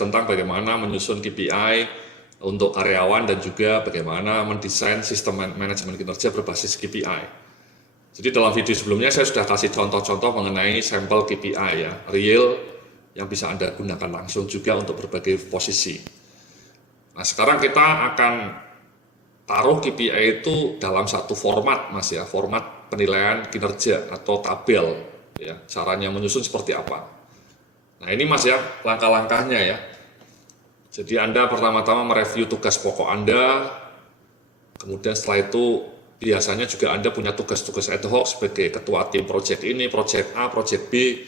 tentang bagaimana menyusun KPI untuk karyawan dan juga bagaimana mendesain sistem manajemen kinerja berbasis KPI. Jadi dalam video sebelumnya saya sudah kasih contoh-contoh mengenai sampel KPI ya, real yang bisa Anda gunakan langsung juga untuk berbagai posisi. Nah sekarang kita akan taruh KPI itu dalam satu format Mas ya, format penilaian kinerja atau tabel ya, caranya menyusun seperti apa. Nah ini Mas ya, langkah-langkahnya ya. Jadi Anda pertama-tama mereview tugas pokok Anda, kemudian setelah itu biasanya juga Anda punya tugas-tugas ad hoc sebagai ketua tim project ini, project A, project B.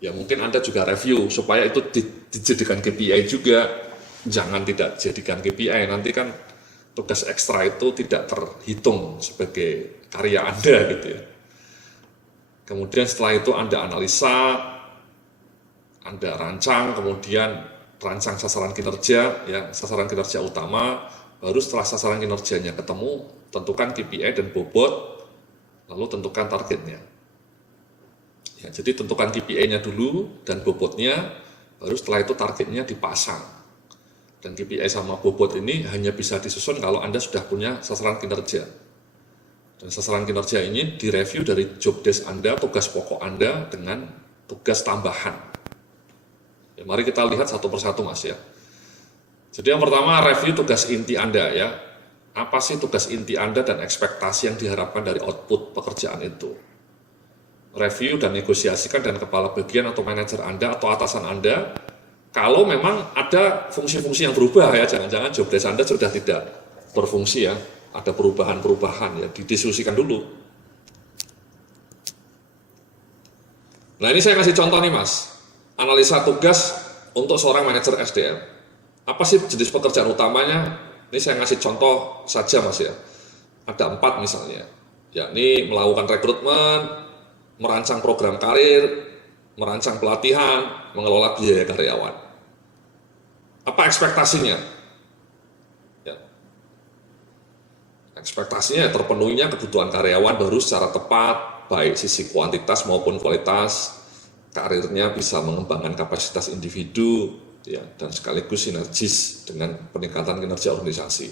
Ya mungkin Anda juga review supaya itu dijadikan KPI juga, jangan tidak jadikan KPI, nanti kan tugas ekstra itu tidak terhitung sebagai karya Anda gitu ya. Kemudian setelah itu Anda analisa, Anda rancang, kemudian rancang sasaran kinerja, ya sasaran kinerja utama, baru setelah sasaran kinerjanya ketemu, tentukan KPI dan bobot, lalu tentukan targetnya. Ya, jadi tentukan KPI-nya dulu dan bobotnya, baru setelah itu targetnya dipasang. Dan KPI sama bobot ini hanya bisa disusun kalau Anda sudah punya sasaran kinerja. Dan sasaran kinerja ini direview dari job desk Anda, tugas pokok Anda dengan tugas tambahan. Ya, mari kita lihat satu persatu Mas ya. Jadi yang pertama review tugas inti Anda ya. Apa sih tugas inti Anda dan ekspektasi yang diharapkan dari output pekerjaan itu. Review dan negosiasikan dengan kepala bagian atau manajer Anda atau atasan Anda. Kalau memang ada fungsi-fungsi yang berubah ya, jangan-jangan job desk Anda sudah tidak berfungsi ya. Ada perubahan-perubahan ya, didiskusikan dulu. Nah ini saya kasih contoh nih Mas. Analisa tugas untuk seorang manajer SDM. Apa sih jenis pekerjaan utamanya? Ini saya ngasih contoh saja Mas ya. Ada 4 misalnya, yakni melakukan rekrutmen, merancang program karir, merancang pelatihan, mengelola biaya karyawan. Apa ekspektasinya? Ya. Ekspektasinya terpenuhinya kebutuhan karyawan baru secara tepat, baik sisi kuantitas maupun kualitas, karirnya bisa mengembangkan kapasitas individu ya, dan sekaligus sinergis dengan peningkatan kinerja organisasi.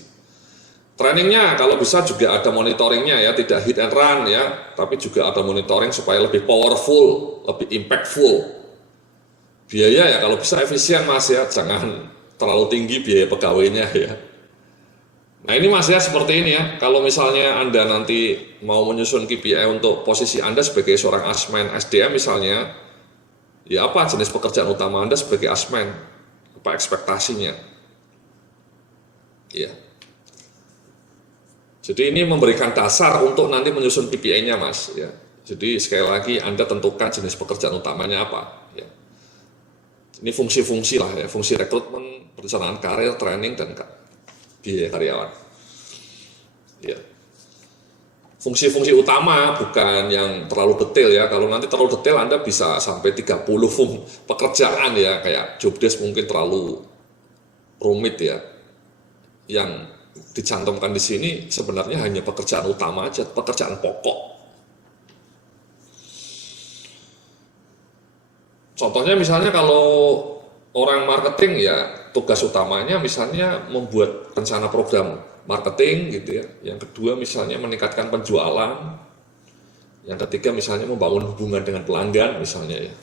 Trainingnya kalau bisa juga ada monitoringnya ya, tidak hit and run ya, tapi juga ada monitoring supaya lebih powerful, lebih impactful. Biaya ya kalau bisa efisien Mas ya, jangan terlalu tinggi biaya pegawainya ya. Nah ini Mas ya seperti ini ya, kalau misalnya Anda nanti mau menyusun KPI untuk posisi Anda sebagai seorang asmen SDM misalnya, ya apa jenis pekerjaan utama Anda sebagai asmen, apa ekspektasinya. Ya. Jadi ini memberikan dasar untuk nanti menyusun KPI-nya Mas ya. Jadi sekali lagi Anda tentukan jenis pekerjaan utamanya apa ya. Ini fungsi-fungsi lah ya, fungsi rekrutmen, perencanaan karir, training dan biaya karyawan. Ya. Fungsi-fungsi utama bukan yang terlalu detail ya. Kalau nanti terlalu detail Anda bisa sampai 30 pekerjaan ya, kayak job desk mungkin terlalu rumit ya. Yang dicantumkan di sini sebenarnya hanya pekerjaan utama aja, pekerjaan pokok. Contohnya misalnya kalau orang marketing ya tugas utamanya misalnya membuat rencana program marketing gitu ya. Yang kedua misalnya meningkatkan penjualan. Yang ketiga misalnya membangun hubungan dengan pelanggan misalnya ya.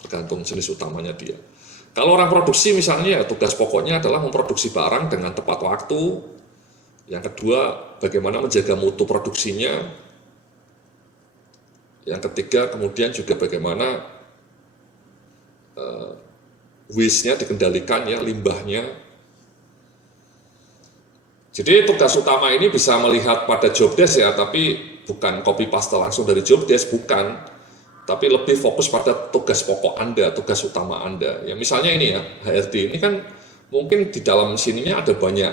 Tergantung jenis utamanya dia. Kalau orang produksi misalnya ya tugas pokoknya adalah memproduksi barang dengan tepat waktu. Yang kedua bagaimana menjaga mutu produksinya. Yang ketiga kemudian juga bagaimana waste-nya dikendalikan ya, limbahnya. Jadi tugas utama ini bisa melihat pada job desk ya, tapi bukan copy paste langsung dari job desk, bukan. Tapi lebih fokus pada tugas pokok Anda, tugas utama Anda. Ya misalnya ini ya, HRD ini kan mungkin di dalam sininya ada banyak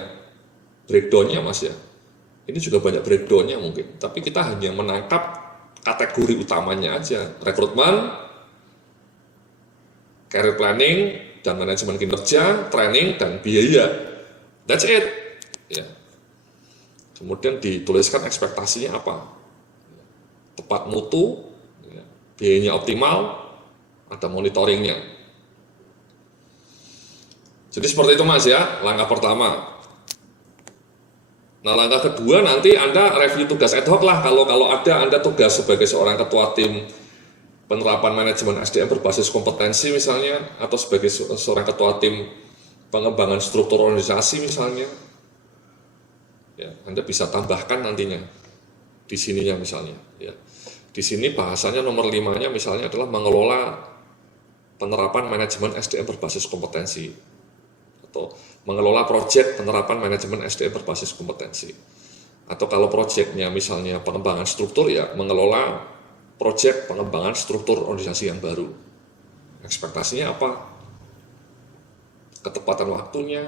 breakdown-nya Mas ya. Ini juga banyak breakdown-nya mungkin, tapi kita hanya menangkap kategori utamanya aja, rekrutmen, career planning, dan manajemen kinerja, training, dan biaya. That's it. Ya. Kemudian dituliskan ekspektasinya apa. Tepat mutu, ya. Biayanya optimal, ada monitoringnya. Jadi seperti itu Mas ya, langkah pertama. Nah langkah kedua nanti Anda review tugas ad hoc lah, kalau ada Anda tugas sebagai seorang ketua tim penerapan manajemen SDM berbasis kompetensi misalnya, atau sebagai seorang ketua tim pengembangan struktur organisasi misalnya, ya, Anda bisa tambahkan nantinya di sininya misalnya. Ya. Di sini bahasanya nomor 5-nya misalnya adalah mengelola penerapan manajemen SDM berbasis kompetensi, atau mengelola proyek penerapan manajemen SDM berbasis kompetensi. Atau kalau proyeknya misalnya pengembangan struktur, ya mengelola proyek pengembangan struktur organisasi yang baru. Ekspektasinya apa? Ketepatan waktunya,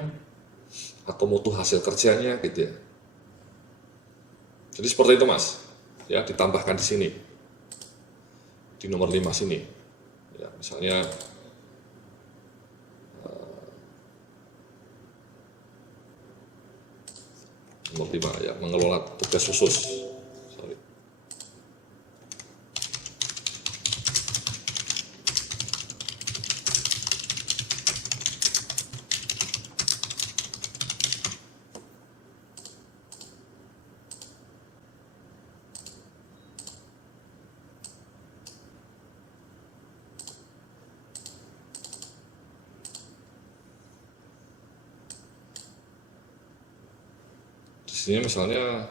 atau mutu hasil kerjanya gitu ya. Jadi seperti itu Mas. Ya, ditambahkan di sini. Di nomor 5 sini. Ya, misalnya nomor 5 ya, mengelola tugas khusus. Sorry. Di sini misalnya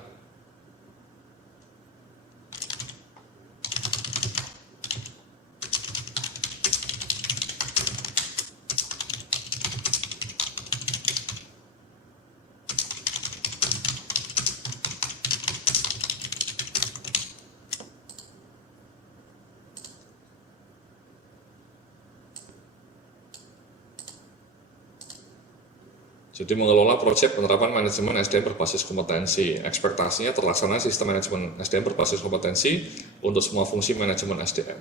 jadi mengelola proyek penerapan manajemen SDM berbasis kompetensi. Ekspektasinya terlaksana sistem manajemen SDM berbasis kompetensi untuk semua fungsi manajemen SDM.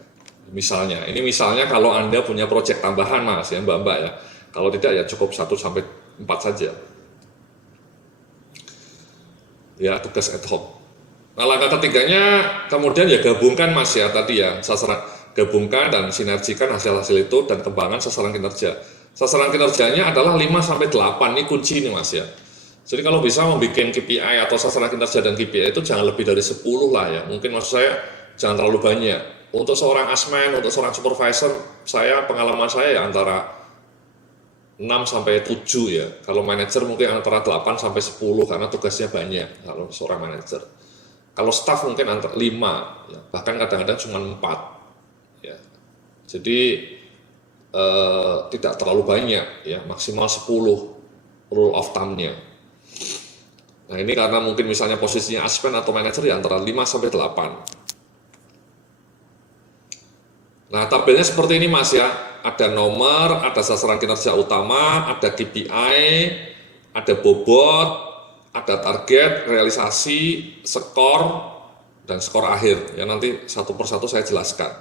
Misalnya, ini misalnya kalau Anda punya proyek tambahan Mas ya Mbak-mbak ya. Kalau tidak ya cukup 1-4 saja. Ya, tugas ad hoc. Nah, langkah ketiganya kemudian ya gabungkan Mas ya tadi ya, sasaran gabungkan dan sinergikan hasil-hasil itu dan kembangkan sasaran kinerja. Sasaran kinerjanya adalah 5-8, ini kunci nih Mas ya. Jadi kalau bisa membuat KPI atau sasaran kinerja dan KPI itu jangan lebih dari 10 lah ya. Mungkin maksud saya jangan terlalu banyak. Untuk seorang asmen, untuk seorang supervisor, pengalaman saya ya antara 6-7 ya. Kalau manajer mungkin antara 8-10 karena tugasnya banyak kalau seorang manajer. Kalau staff mungkin antara 5, ya. Bahkan kadang-kadang cuma 4. Ya. Jadi tidak terlalu banyak ya, maksimal 10 rule of thumb-nya. Nah ini karena mungkin misalnya posisinya aspen atau manajer ya antara 5-8. Nah tabelnya seperti ini Mas ya, ada nomor, ada sasaran kinerja utama, ada KPI, ada bobot, ada target, realisasi, skor, dan skor akhir. Ya nanti satu persatu saya jelaskan.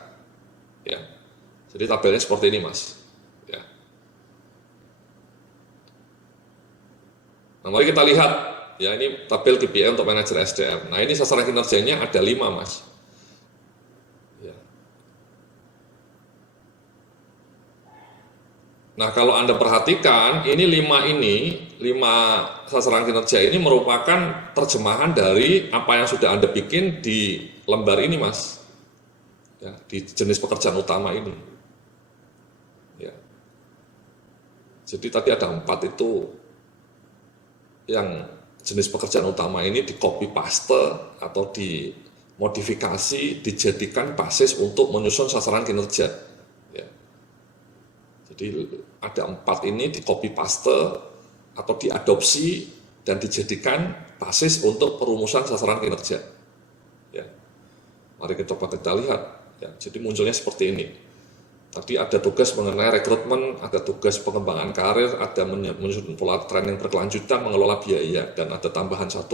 Ya. Jadi tabelnya seperti ini Mas. Ya. Nah, mari kita lihat. Ya ini tabel KPI untuk manajer SDM. Nah ini sasaran kinerjanya ada 5 Mas. Ya. Nah kalau Anda perhatikan ini 5 sasaran kinerja ini merupakan terjemahan dari apa yang sudah Anda bikin di lembar ini Mas. Ya, di jenis pekerjaan utama ini. Ya. Jadi tadi ada 4 itu yang jenis pekerjaan utama ini di copy paste atau dimodifikasi dijadikan basis untuk menyusun sasaran kinerja. Ya. Jadi ada 4 ini di copy paste atau diadopsi dan dijadikan basis untuk perumusan sasaran kinerja. Ya. Mari kita coba lihat. Ya. Jadi munculnya seperti ini. Tadi ada tugas mengenai rekrutmen, ada tugas pengembangan karir, ada menyusun pola training berkelanjutan, mengelola biaya, dan ada tambahan 1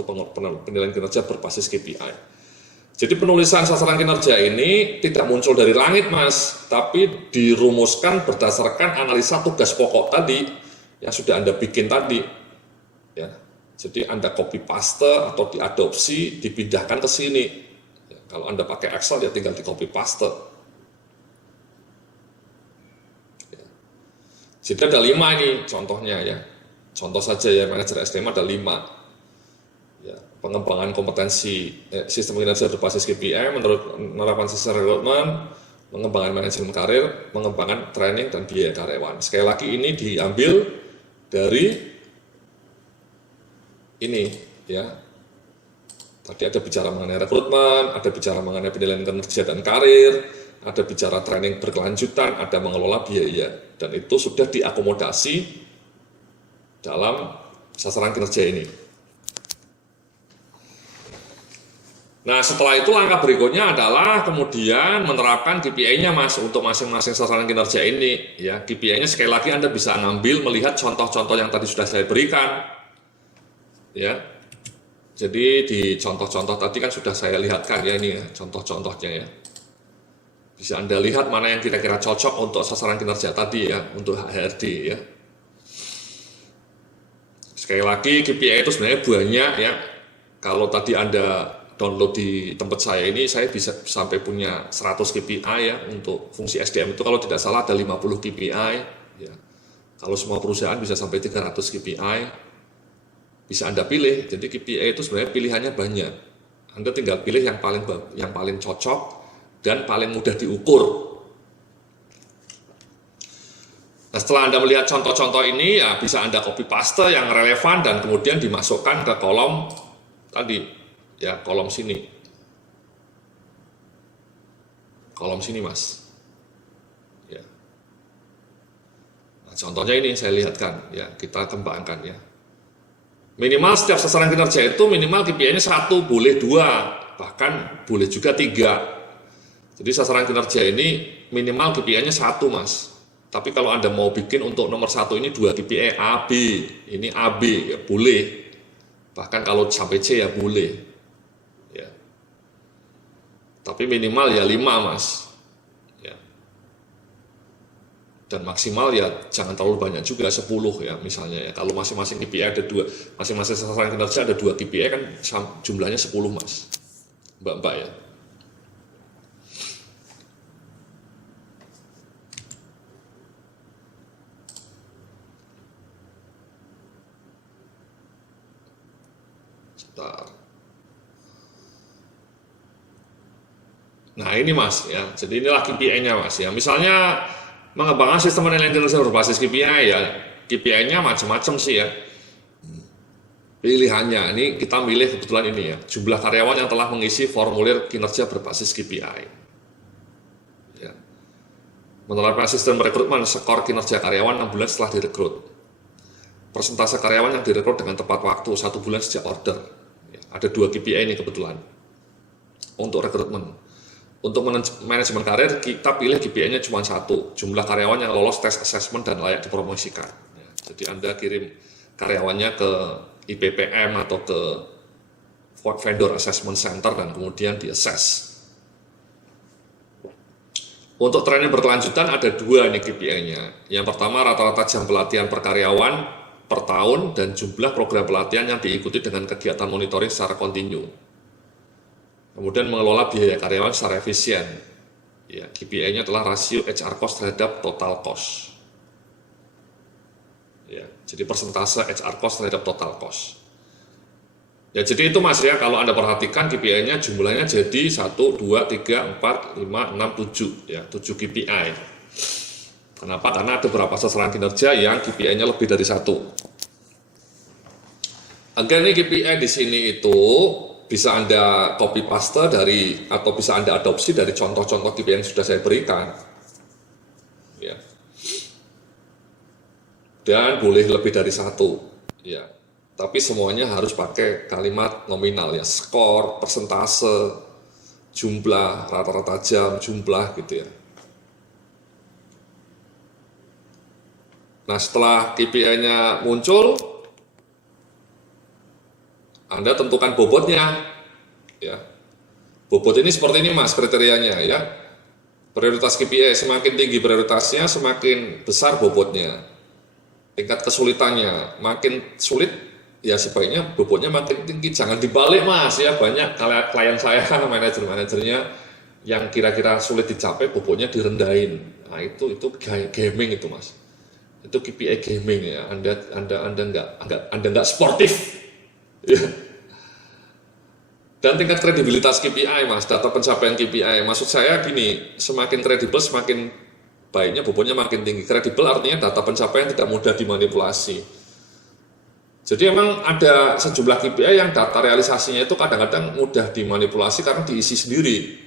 penilaian kinerja berbasis KPI. Jadi penulisan sasaran kinerja ini tidak muncul dari langit Mas, tapi dirumuskan berdasarkan analisa tugas pokok tadi yang sudah Anda bikin tadi. Ya. Jadi Anda copy paste atau diadopsi, dipindahkan ke sini. Ya, kalau Anda pakai Excel ya tinggal di copy paste. Jadi ada 5 ini contohnya ya. Contoh saja ya, manajer SDM ada 5. Ya, pengembangan kompetensi sistem kinerja berbasis KPI menurut penerapan sistem rekrutmen, pengembangan manajemen karir, pengembangan training dan biaya karyawan. Sekali lagi ini diambil dari ini ya. Tadi ada bicara mengenai rekrutmen, ada bicara mengenai penilaian kinerja dan karir, ada bicara training berkelanjutan, ada mengelola biaya, dan itu sudah diakomodasi dalam sasaran kinerja ini. Nah, setelah itu langkah berikutnya adalah kemudian menerapkan KPI-nya Mas untuk masing-masing sasaran kinerja ini ya. KPI-nya sekali lagi Anda bisa ngambil melihat contoh-contoh yang tadi sudah saya berikan. Ya. Jadi di contoh-contoh tadi kan sudah saya lihatkan ya ini ya, contoh-contohnya ya. Bisa Anda lihat mana yang kira-kira cocok untuk sasaran kinerja tadi ya, untuk HRD ya. Sekali lagi KPI itu sebenarnya banyak ya. Kalau tadi Anda download di tempat saya ini, saya bisa sampai punya 100 KPI ya untuk fungsi SDM itu kalau tidak salah ada 50 KPI ya. Kalau semua perusahaan bisa sampai 300 KPI. Bisa Anda pilih. Jadi KPI itu sebenarnya pilihannya banyak. Anda tinggal pilih yang paling cocok dan paling mudah diukur. Nah, setelah Anda melihat contoh-contoh ini ya bisa Anda copy paste yang relevan dan kemudian dimasukkan ke kolom tadi ya, kolom sini. Kolom sini Mas. Ya. Nah, contohnya ini saya lihatkan ya, kita kembangkan ya. Minimal setiap sasaran kinerja itu minimal KPI-nya 1, boleh 2, bahkan boleh juga 3. Jadi sasaran kinerja ini minimal KPI-nya 1 Mas. Tapi kalau Anda mau bikin untuk nomor 1 ini 2 KPI AB, ini AB ya boleh. Bahkan kalau sampai C ya boleh. Ya. Tapi minimal ya 5 Mas. Dan maksimal ya jangan terlalu banyak juga, 10 ya misalnya ya. Kalau masing-masing KPI ada 2, masing-masing sasaran kinerja ada 2 KPI kan jumlahnya 10 Mas, Mbak ya. Sebentar. Nah ini Mas ya, jadi inilah KPI-nya Mas ya. Misalnya mengembangkan sistem penilaian kinerja berbasis KPI ya, KPI-nya macam-macam sih ya. Pilihannya, ini kita milih kebetulan ini ya, jumlah karyawan yang telah mengisi formulir kinerja berbasis KPI. Ya. Menerapkan sistem rekrutmen, skor kinerja karyawan 6 bulan setelah direkrut. Persentase karyawan yang direkrut dengan tepat waktu 1 bulan sejak order. Ya. Ada 2 KPI ini kebetulan untuk rekrutmen. Untuk manajemen karir, kita pilih KPI-nya cuma 1, jumlah karyawan yang lolos tes assessment dan layak dipromosikan. Ya, jadi Anda kirim karyawannya ke IPPM atau ke Vendor Assessment Center dan kemudian di-assess. Untuk training berkelanjutan ada 2 nih KPI-nya. Yang pertama rata-rata jam pelatihan per karyawan per tahun dan jumlah program pelatihan yang diikuti dengan kegiatan monitoring secara kontinu. Kemudian mengelola biaya karyawan secara efisien. Ya, KPI-nya adalah rasio HR cost terhadap total cost. Ya, jadi persentase HR cost terhadap total cost. Ya, jadi itu Mas ya, kalau Anda perhatikan KPI-nya jumlahnya jadi 1, 2, 3, 4, 5, 6, 7 ya, 7 KPI. Kenapa? Karena ada beberapa sasaran kinerja yang KPI-nya lebih dari 1. Agar ini KPI di sini itu bisa Anda copy paste dari atau bisa Anda adopsi dari contoh-contoh KPI yang sudah saya berikan. Ya. Dan boleh lebih dari 1. Ya. Tapi semuanya harus pakai kalimat nominal ya, skor, persentase, jumlah, rata-rata jam, jumlah gitu ya. Nah, setelah KPI-nya muncul, Anda tentukan bobotnya, ya. Bobot ini seperti ini Mas kriterianya ya. Prioritas KPI semakin tinggi prioritasnya, semakin besar bobotnya. Tingkat kesulitannya makin sulit, ya sebaiknya bobotnya makin tinggi. Jangan dibalik Mas ya. Banyak klien saya, manajer-manajernya yang kira-kira sulit dicapai, bobotnya direndahin. Nah itu gaming itu Mas. itu KPI gaming ya. Anda nggak sportif. Ya. Dan tingkat kredibilitas KPI, Mas, data pencapaian KPI. Maksud saya gini, semakin kredibel, semakin baiknya bobotnya makin tinggi. Kredibel artinya data pencapaian tidak mudah dimanipulasi. Jadi emang ada sejumlah KPI yang data realisasinya itu kadang-kadang mudah dimanipulasi karena diisi sendiri.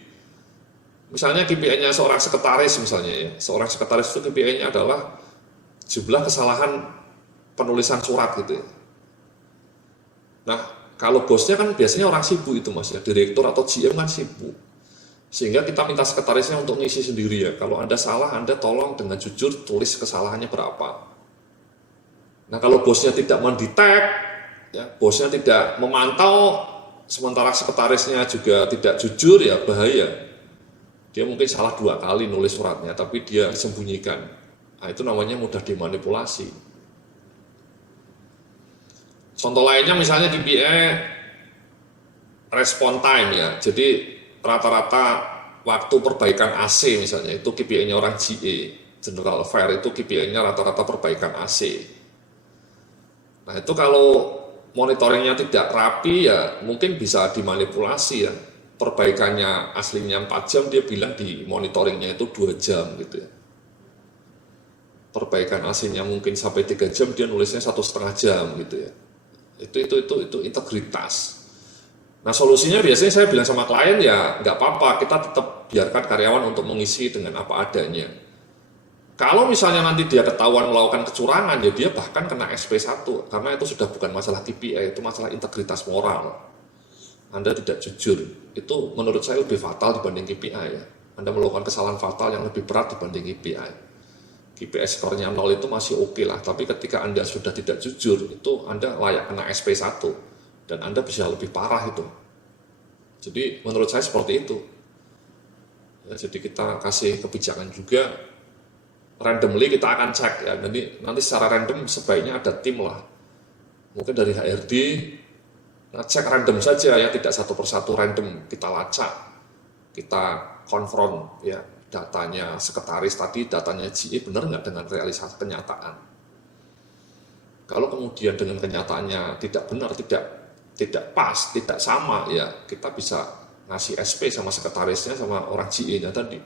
Misalnya KPI-nya seorang sekretaris misalnya ya. Seorang sekretaris itu KPI-nya adalah jumlah kesalahan penulisan surat gitu ya. Nah, kalau bosnya kan biasanya orang sibuk itu Mas ya, direktur atau GM kan sibuk. Sehingga kita minta sekretarisnya untuk ngisi sendiri ya. Kalau Anda salah, Anda tolong dengan jujur tulis kesalahannya berapa. Nah, kalau bosnya tidak mendetek, ya, bosnya tidak memantau, sementara sekretarisnya juga tidak jujur ya bahaya. Dia mungkin salah 2 kali nulis suratnya, tapi dia sembunyikan. Nah, itu namanya mudah dimanipulasi. Contoh lainnya misalnya KPI respon time ya. Jadi rata-rata waktu perbaikan AC misalnya itu KPI-nya orang GA, General Affair itu KPI-nya rata-rata perbaikan AC. Nah, itu kalau monitoringnya tidak rapi ya mungkin bisa dimanipulasi ya. Perbaikannya aslinya 4 jam, dia bilang di monitoringnya itu 2 jam gitu ya. Perbaikan AC-nya mungkin sampai 3 jam, dia nulisnya 1,5 jam gitu ya. Itu integritas. Nah, solusinya biasanya saya bilang sama klien ya nggak apa-apa, kita tetap biarkan karyawan untuk mengisi dengan apa adanya. Kalau misalnya nanti dia ketahuan melakukan kecurangan, ya dia bahkan kena SP1, karena itu sudah bukan masalah KPI, itu masalah integritas moral. Anda tidak jujur, itu menurut saya lebih fatal dibanding KPI ya. Anda melakukan kesalahan fatal yang lebih berat dibanding KPI. KPI skornya 0 itu masih oke lah, tapi ketika Anda sudah tidak jujur, itu Anda layak kena SP1, dan Anda bisa lebih parah itu. Jadi menurut saya seperti itu. Ya, jadi kita kasih kebijakan juga, randomly kita akan cek ya, nanti secara random sebaiknya ada tim lah. Mungkin dari HRD, cek random saja ya, tidak satu persatu random, kita lacak, kita konfront ya. Datanya sekretaris tadi, datanya GE benar nggak dengan realisasi kenyataan. Kalau kemudian dengan kenyataannya tidak benar, tidak pas, tidak sama, ya kita bisa ngasih SP sama sekretarisnya sama orang GE-nya tadi.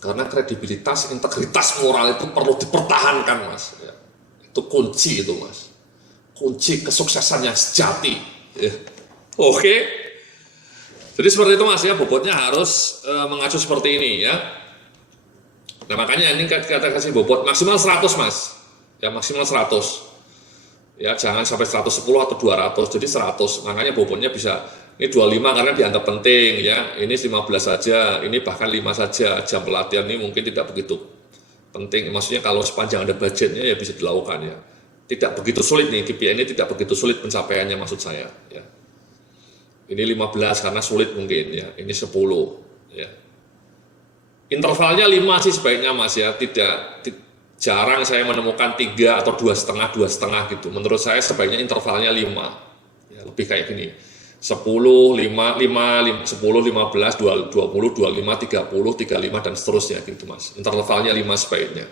Karena kredibilitas, integritas moral itu perlu dipertahankan, Mas. Ya. Itu kunci itu, Mas. Kunci kesuksesan yang sejati. Ya. Oke. Jadi seperti itu Mas ya, bobotnya harus mengacu seperti ini ya. Nah makanya ini kita kasih bobot maksimal 100 Mas. Ya maksimal 100. Ya jangan sampai 110 atau 200, jadi 100. Makanya bobotnya bisa, ini 25 karena dianggap penting ya. Ini 15 saja, ini bahkan 5 saja. Jam pelatihan ini mungkin tidak begitu penting. Maksudnya kalau sepanjang ada budgetnya ya bisa dilakukan ya. Tidak begitu sulit nih, KPI ini tidak begitu sulit pencapaiannya maksud saya ya. Ini 15 karena sulit mungkin ya, ini 10 ya. Intervalnya 5 sih sebaiknya Mas ya, jarang saya menemukan 3 atau 2,5 gitu. Menurut saya sebaiknya intervalnya 5. Ya, lebih kayak gini. 10, 5, 10, 15, 20, 25, 30, 35 dan seterusnya gitu Mas. Intervalnya 5 sebaiknya.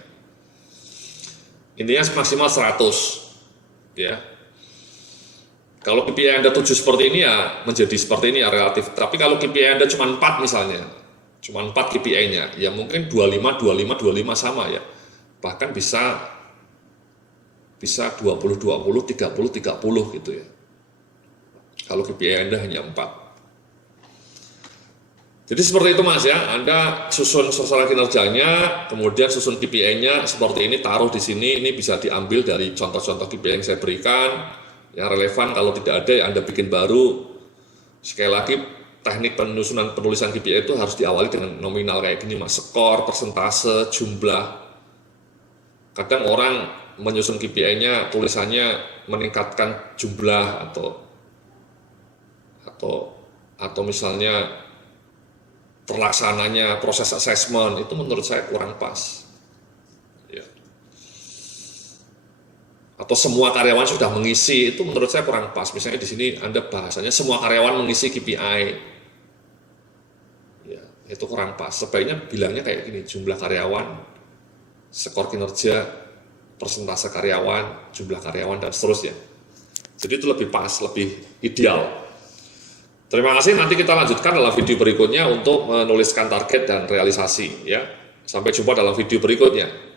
Intinya maksimal 100 ya. Kalau KPI Anda 7 seperti ini ya menjadi seperti ini ya relatif. Tapi kalau KPI Anda cuma 4 misalnya, cuma 4 KPI-nya, ya mungkin 25, 25, 25 sama ya. Bahkan bisa 20, 20, 30, 30 gitu ya. Kalau KPI Anda hanya 4. Jadi seperti itu Mas ya, Anda susun sasaran kinerjanya, kemudian susun KPI-nya seperti ini, taruh di sini, ini bisa diambil dari contoh-contoh KPI yang saya berikan. Yang relevan, kalau tidak ada ya Anda bikin baru. Sekali lagi teknik penulisan KPI itu harus diawali dengan nominal kayak gini Mas, skor, persentase, jumlah. Kadang orang menyusun KPI-nya tulisannya meningkatkan jumlah atau misalnya terlaksananya proses assessment, itu menurut saya kurang pas. Atau semua karyawan sudah mengisi, itu menurut saya kurang pas. Misalnya di sini Anda bahasanya semua karyawan mengisi KPI, ya, itu kurang pas. Sebaiknya bilangnya kayak gini, jumlah karyawan skor kinerja, persentase karyawan, jumlah karyawan, dan seterusnya. Jadi itu lebih pas, lebih ideal. Terima kasih, nanti kita lanjutkan dalam video berikutnya untuk menuliskan target dan realisasi. Ya. Sampai jumpa dalam video berikutnya.